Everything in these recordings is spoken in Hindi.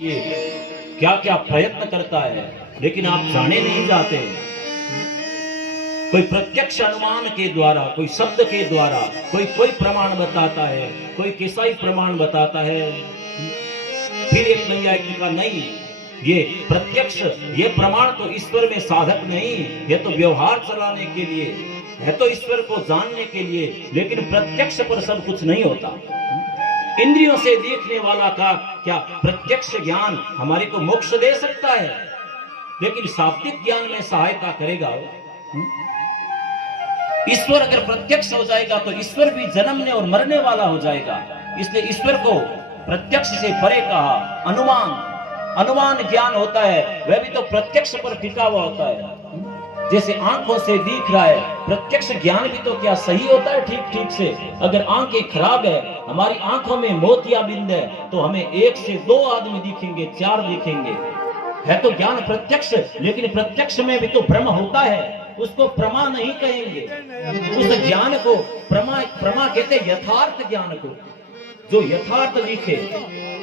ये क्या क्या प्रयत्न करता है, लेकिन आप जाने नहीं जाते। कोई प्रत्यक्ष अनुमान के द्वारा, कोई शब्द के द्वारा, कोई प्रमाण बताता है, कोई किसाई प्रमाण बताता है। फिर एक नैयायिक का नहीं, ये प्रत्यक्ष, ये प्रमाण तो ईश्वर में साधक नहीं, ये तो व्यवहार चलाने के लिए है, तो ईश्वर को जानने के लिए, लेकिन प्रत्यक्ष पर सब कुछ नहीं होता। इंद्रियों से देखने वाला का क्या प्रत्यक्ष ज्ञान हमारे को मोक्ष दे सकता है, लेकिन शाब्दिक ज्ञान में सहायता करेगा। ईश्वर अगर प्रत्यक्ष हो जाएगा तो ईश्वर भी जन्मने और मरने वाला हो जाएगा। इसलिए ईश्वर को प्रत्यक्ष से परे कहा। अनुमान ज्ञान होता है, वह भी तो प्रत्यक्ष पर टिका हुआ होता है। जैसे आंखों से दिख रहा है, प्रत्यक्ष ज्ञान भी तो क्या सही होता है ठीक से। अगर आंखें खराब है, हमारी आंखों में मोतियाबिंद है, तो हमें 1 से 2 आदमी दिखेंगे, 4 दिखेंगे। है तो ज्ञान प्रत्यक्ष, लेकिन प्रत्यक्ष में भी तो भ्रम होता है, उसको प्रमा नहीं कहेंगे। उस ज्ञान को प्रमा कहते, यथार्थ ज्ञान को। जो यथार्थ दिखे,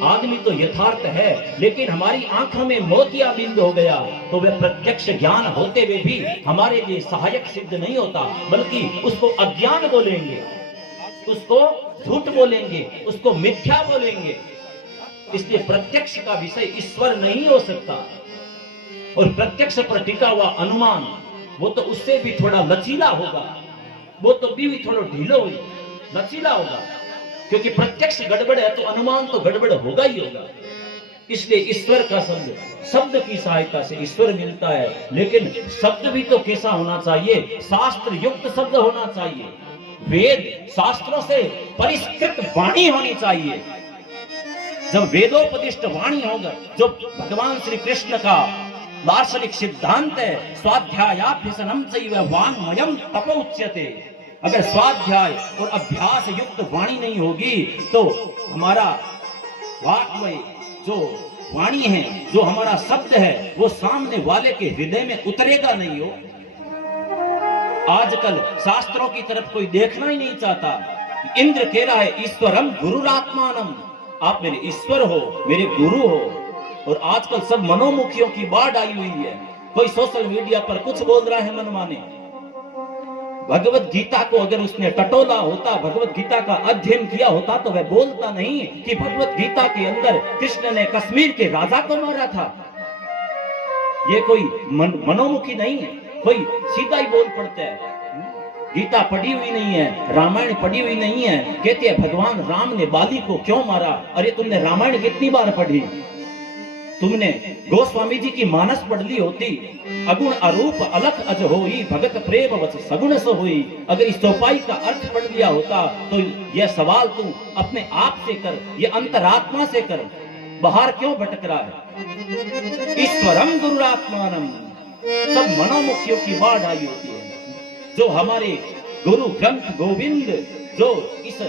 आदमी तो यथार्थ है, लेकिन हमारी आंखों में मोतियाबिंद हो गया, तो वह प्रत्यक्ष ज्ञान होते हुए भी हमारे लिए सहायक सिद्ध नहीं होता, बल्कि उसको अज्ञान बोलेंगे, उसको झूठ बोलेंगे, उसको मिथ्या बोलेंगे। इसलिए प्रत्यक्ष का विषय ईश्वर नहीं हो सकता। और प्रत्यक्ष पर टिका हुआ अनुमान, वो तो उससे भी थोड़ा लचीला होगा, वो तो भी थोड़ा ढीलो हुई लचीला होगा, क्योंकि प्रत्यक्ष गड़बड़ है तो अनुमान तो गड़बड़ होगा ही होगा। इसलिए ईश्वर का शब्द की सहायता से ईश्वर मिलता है, लेकिन शब्द भी तो कैसा होना चाहिए, शास्त्र युक्त शब्द होना चाहिए। वेद शास्त्रों से परिष्कृत वाणी होनी चाहिए। जब वेदोपदिष्ट वाणी होगा, जो भगवान श्री कृष्ण का दार्शनिक सिद्धांत है, स्वाध्यायाभ्यसनं चैव वाङ्मयं तपो उच्यते। अगर स्वाध्याय और अभ्यास युक्त वाणी नहीं होगी, तो हमारा वाक्मय जो वाणी है, जो हमारा शब्द है, वो सामने वाले के हृदय में उतरेगा नहीं हो। आजकल शास्त्रों की तरफ कोई देखना ही नहीं चाहता। इंद्र कह रहा है, ईश्वरम गुरुरात्मानम, आप मेरे ईश्वर हो, मेरे गुरु हो। और आजकल सब मनोमुखियों की बाढ़ आई हुई है। कोई सोशल मीडिया पर कुछ बोल रहा है मनमाने। भगवत गीता को अगर उसने टटोला होता, भगवत गीता का अध्ययन किया होता, तो वह बोलता नहीं कि भगवत गीता के अंदर कृष्ण ने कश्मीर के राजा को मारा था। ये कोई मनोमुखी नहीं है, कोई सीधा ही बोल पड़ता है। गीता पढ़ी हुई नहीं है, रामायण पढ़ी हुई नहीं है, कहते हैं भगवान राम ने बाली को क्यों मारा। अरे तुमने रामायण कितनी बार पढ़ी, तुमने गोस्वामी जी की मानस पढ़ ली होती। अगुण अरूप अलख अज होई, भगत प्रेम वच सगुण सो होई। अगर इस चौपाई का अर्थ पढ़ लिया होता, तो यह सवाल तू अपने आप से कर, ये अंतरात्मा से कर, बाहर क्यों भटक रहा है। ईश्वरम गुरुरात्मानम, सब मनोमुखियों की बाढ़ आई होती है। जो हमारे गुरु ग्रंथ गोविंद, जो इस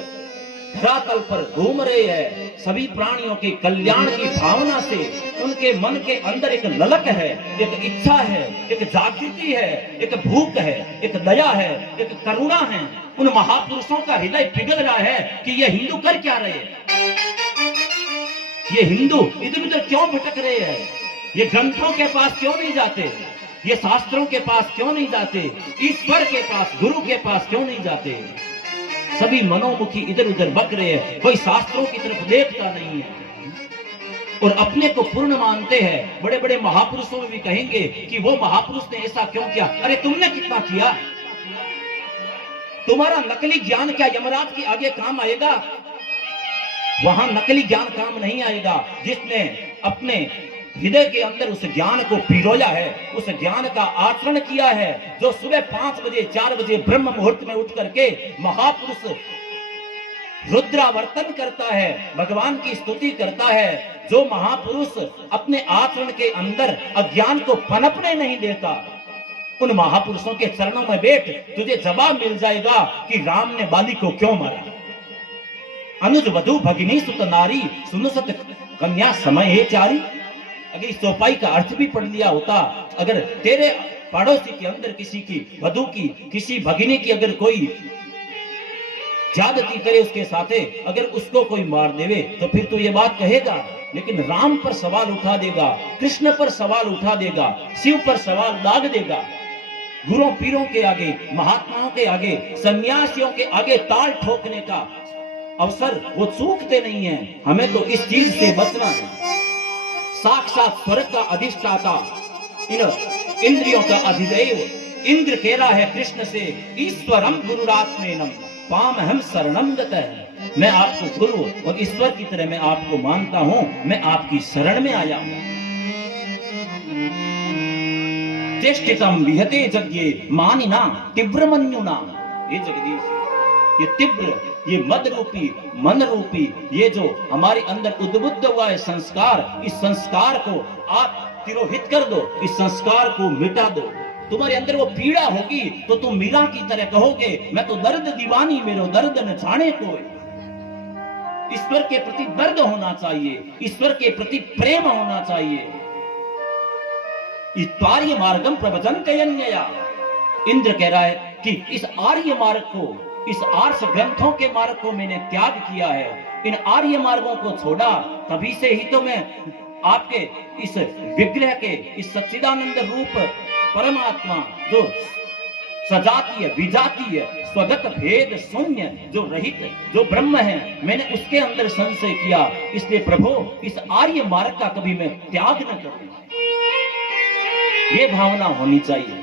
धरातल पर घूम रहे हैं, सभी प्राणियों के कल्याण की भावना से, उनके मन के अंदर एक ललक है, एक इच्छा है, एक जागृति है, एक भूख है, एक दया है, एक करुणा है। उन महापुरुषों का हृदय पिघल रहा है कि ये हिंदू कर क्या रहे हैं, ये हिंदू इधर उधर क्यों भटक रहे हैं, ये ग्रंथों के पास क्यों नहीं जाते, ये शास्त्रों के पास क्यों नहीं जाते, ईश्वर के पास, गुरु के पास क्यों नहीं जाते। सभी मनोमुखी इधर उधर बक रहे हैं, कोई शास्त्रों की तरफ देखता नहीं है और अपने को पूर्ण मानते हैं। बड़े बड़े महापुरुषों में भी कहेंगे कि वो महापुरुष ने ऐसा क्यों किया। अरे तुमने कितना किया, तुम्हारा नकली ज्ञान क्या यमराज के आगे काम आएगा। वहां नकली ज्ञान काम नहीं आएगा। जिसने अपने हृदय के अंदर उस ज्ञान को पिरोया है, उस ज्ञान का आचरण किया है, जो सुबह 5 बजे 4 बजे ब्रह्म मुहूर्त में उठ करके महापुरुष रुद्रावर्तन करता है, भगवान की स्तुति करता है, जो महापुरुष अपने आचरण के अंदर अज्ञान को पनपने नहीं देता, उन महापुरुषों के चरणों में बैठ, तुझे जवाब मिल जाएगा कि राम ने बाली को क्यों मारा। अनुज वधु भगिनी सुत नारी, सुनुसत कन्या समय है चारी। अगर इस चौपाई का अर्थ भी पढ़ लिया होता, अगर तेरे पड़ोसी के अंदर किसी की वधु की, किसी भगिनी की अगर कोई ज्यादती करे उसके साथे, अगर उसको कोई मार देवे, तो फिर तो ये बात कहेगा लेकिन राम पर सवाल उठा देगा, कृष्ण पर सवाल उठा देगा, शिव पर सवाल दाग देगा, गुरुओं पीरों के आगे, महात्माओं के आगे, सन्यासियों के आगे ताल ठोकने का अवसर वो चूकते नहीं है। हमें तो इस चीज से बचना है। साक्षात स्वर्ग का अधिष्ठाता, इन इंद्रियों का अधिदेव इंद्र कह रहा है कृष्ण से, ईश्वरम गुरुरात्मेनम पाम हम शरणम गतः। मैं आपको गुरु और ईश्वर की तरह मैं आपको मानता हूं, मैं आपकी शरण में आया हूं। चेष्टितम विहते यज्ञे मानिना तीव्र मन्युना। ये जगदीश, ये तीव्र, ये मद रूपी, मन रूपी, ये जो हमारे अंदर उद्बुद्ध हुआ है संस्कार, इस संस्कार को आप तिरोहित कर दो, इस संस्कार को मिटा दो। तुम्हारे अंदर वो पीड़ा होगी तो तुम मीरा की तरह कहोगे, मैं तो दर्द दीवानी मेरो दर्द न जाने को। ईश्वर के प्रति दर्द होना चाहिए, ईश्वर के प्रति प्रेम होना चाहिए। आर्य मार्गम प्रवचनतयन्यया, इंद्र कह रहा है कि इस आर्य मार्ग को, इस आर्ष ग्रंथों के मार्ग को मैंने त्याग किया है, इन आर्य मार्गों को छोड़ा, तभी से ही तो मैं आपके इस विग्रह के, इस सच्चिदानंद रूप परमात्मा जो सजातीय विजातीय स्वगत भेद शून्य जो रहित जो ब्रह्म है, मैंने उसके अंदर संशय किया। इसलिए प्रभु इस आर्य मार्ग का कभी मैं त्याग न करूं, ये भावना होनी चाहिए।